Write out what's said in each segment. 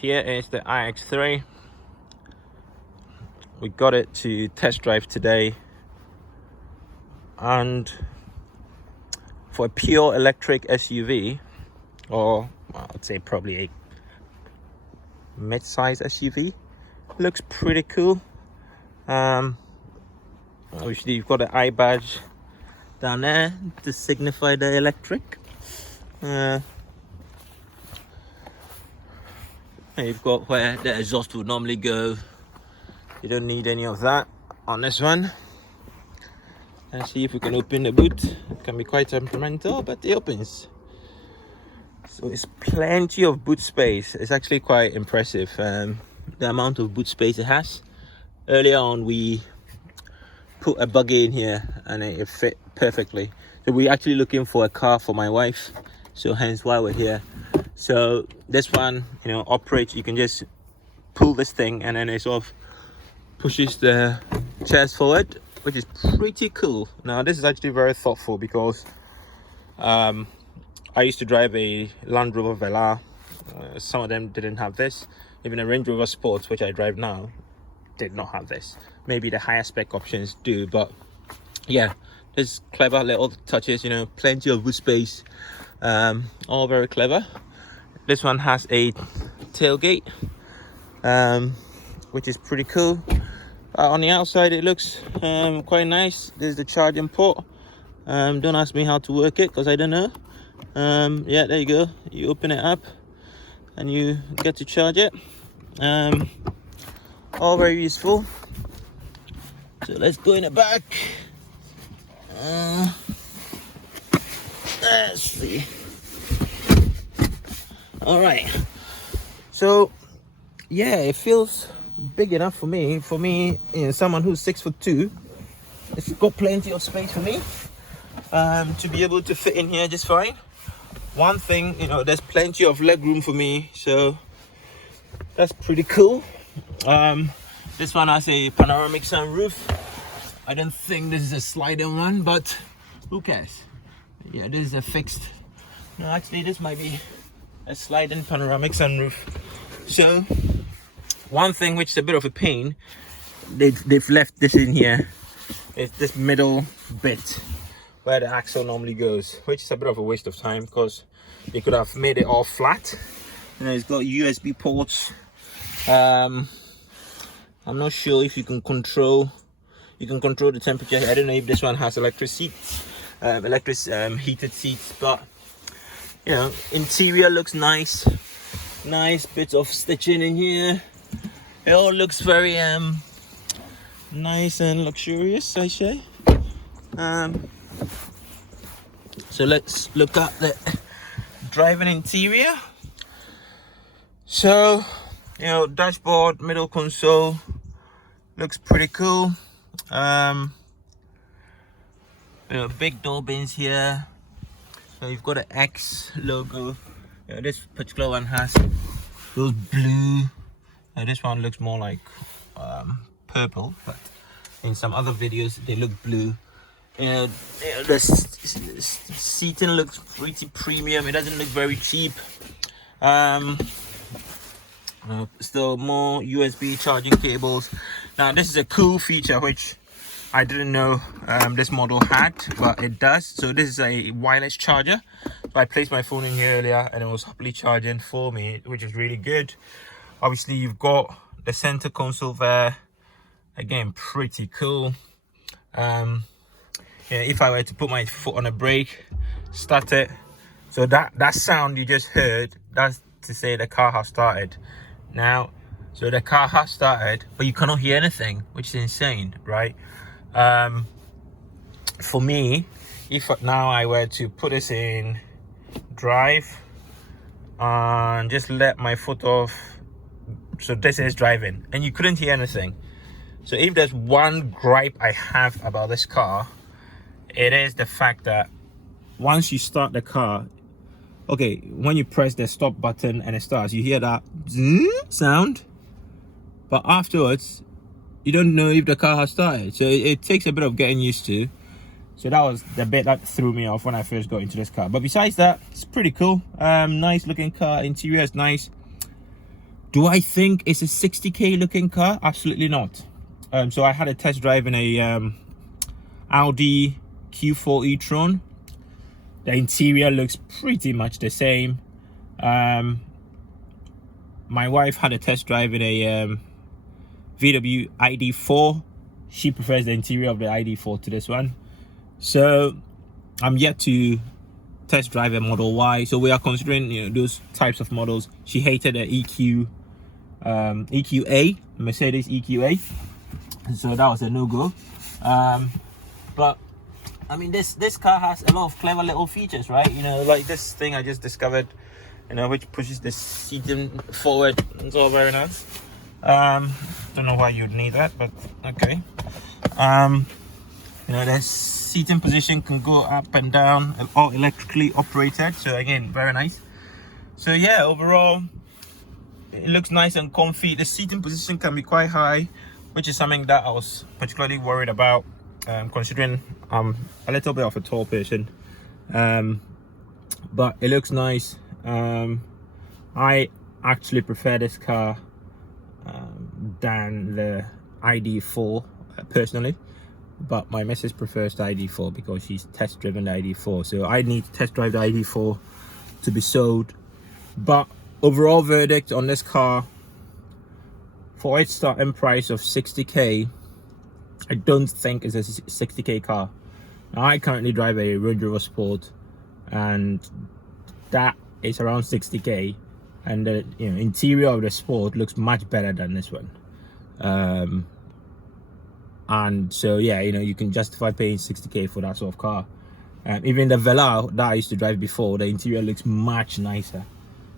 Here is the iX3. We got it to test drive today, and for a pure electric SUV, or well, I'd say probably a mid-size SUV, looks pretty cool. Obviously you've got the I badge down there to signify the electric. You've got where the exhaust would normally go. You don't need any of that on this one. Let's see if we can open the boot. It can be quite temperamental, but it opens. So it's plenty of boot space. It's actually quite impressive, the amount of boot space it has. Earlier on we put a buggy in here and it fit perfectly. So we're actually looking for a car for my wife, so hence why we're here. So this one, you know, operates, you can just pull this thing and then it sort of pushes the chairs forward, which is pretty cool. Now this is actually very thoughtful because I used to drive a Land Rover Velar. Some of them didn't have this. Even a Range Rover Sport, which I drive now, did not have this. Maybe the higher spec options do, but yeah, there's clever little touches, you know, plenty of boot space, all very clever. This one has a tailgate, which is pretty cool. On the outside it looks quite nice. There's the charging port. Don't ask me how to work it because I don't know. Yeah, there you go. You open it up and you get to charge it. All very useful. So let's go in the back. Let's see. All right. So yeah, it feels big enough for me. For me, you know, someone who's 6'2", it's got plenty of space for me to be able to fit in here just fine. One thing, you know, there's plenty of leg room for me, so that's pretty cool. This one has a panoramic sunroof. I don't think this is a sliding one, but who cares? Yeah, this is a fixed. No, actually this might be a sliding panoramic sunroof. So one thing which is a bit of a pain, they've left this in here. It's this middle bit where the axle normally goes, which is a bit of a waste of time because they could have made it all flat. And it's got USB ports. I'm not sure if you can control the temperature. I don't know if this one has electric seats, heated seats, but you know, interior looks nice. Nice bits of stitching in here. It all looks very nice and luxurious, I say. So let's look at the driving interior. So, you know, dashboard, middle console looks pretty cool. You know, big door bins here. So you've got an X logo. You know, this particular one has those blue. This one looks more like purple, but in some other videos they look blue. You know, the seating looks pretty premium. It doesn't look very cheap. Still more USB charging cables. Now this is a cool feature which I didn't know this model had, but it does. So this is a wireless charger. So I placed my phone in here earlier and it was happily charging for me, which is really good. Obviously you've got the center console there. Again, pretty cool. Yeah, if I were to put my foot on a brake, start it, so that sound you just heard, that's to say the car has started. Now, so the car has started, but you cannot hear anything, which is insane, right? For me, if now I were to put this in drive and just let my foot off, so this is driving and you couldn't hear anything. So if there's one gripe I have about this car, it is the fact that once you start the car, okay, when you press the stop button and it starts, you hear that sound, but afterwards you don't know if the car has started. So it takes a bit of getting used to. So that was the bit that threw me off when I first got into this car. But besides that, it's pretty cool. Nice looking car. Interior is nice. Do I think it's a 60k looking car? Absolutely not. So I had a test drive in a Audi Q4 E-Tron. The interior looks pretty much the same. My wife had a test drive in a VW ID4. She prefers the interior of the ID4 to this one. So I'm yet to test drive a Model Y. So we are considering, you know, those types of models. She hated the EQA, Mercedes EQA. So that was a no-go. But I mean, this car has a lot of clever little features, right? You know, like this thing I just discovered, you know, which pushes the seating forward. It's all very nice. Don't know why you'd need that, but okay. You know, the seating position can go up and down, all electrically operated. So again, very nice. So yeah, overall, it looks nice and comfy. The seating position can be quite high, which is something that I was particularly worried about, considering I'm a little bit of a tall person. But it looks nice. I actually prefer this car than the ID4 personally, but my missus prefers the ID4 because she's test driven the ID4. So I need to test drive the ID4 to be sold. But overall verdict on this car, for its starting price of 60k, I don't think it's a 60k car. Now, I currently drive a Range Rover Sport, and that is around 60k, and the interior of the Sport looks much better than this one. And so yeah, you can justify paying 60k for that sort of car. Even the Velar that I used to drive before, the interior looks much nicer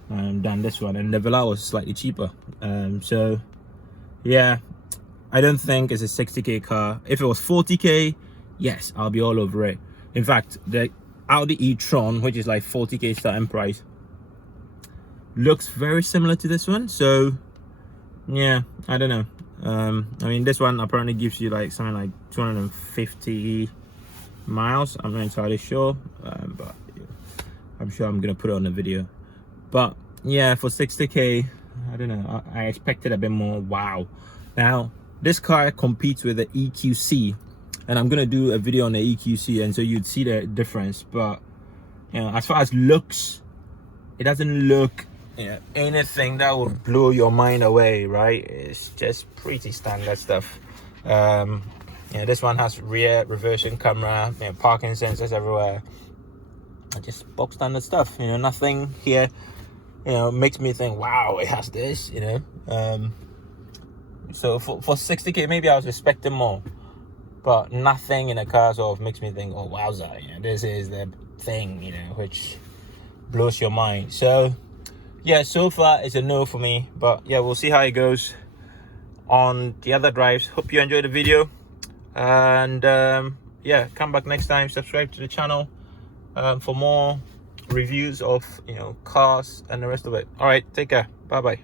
than this one, and the Velar was slightly cheaper. So yeah, I don't think it's a 60k car. If it was 40k, yes, I'll be all over it. In fact, the Audi E-Tron, which is like 40k starting price, looks very similar to this one. So yeah, I don't know. I mean, this one apparently gives you like something like 250 miles. I'm not entirely sure, but I'm sure I'm gonna put it on the video. But yeah, for 60k, I don't know, I expected a bit more. Wow. Now this car competes with the EQC, and I'm gonna do a video on the EQC, and so you'd see the difference. But as far as looks, it doesn't look anything that would blow your mind away, right? It's just pretty standard stuff. This one has rear reversing camera, parking sensors everywhere, just box standard stuff. Nothing here makes me think, wow, it has this. So for 60k, maybe I was expecting more, but nothing in the car sort of makes me think, oh wowza, this is the thing, which blows your mind. So yeah, so far it's a no for me, but yeah, we'll see how it goes on the other drives. Hope you enjoyed the video, and yeah, come back next time, subscribe to the channel for more reviews of cars and the rest of it. All right, take care, bye bye.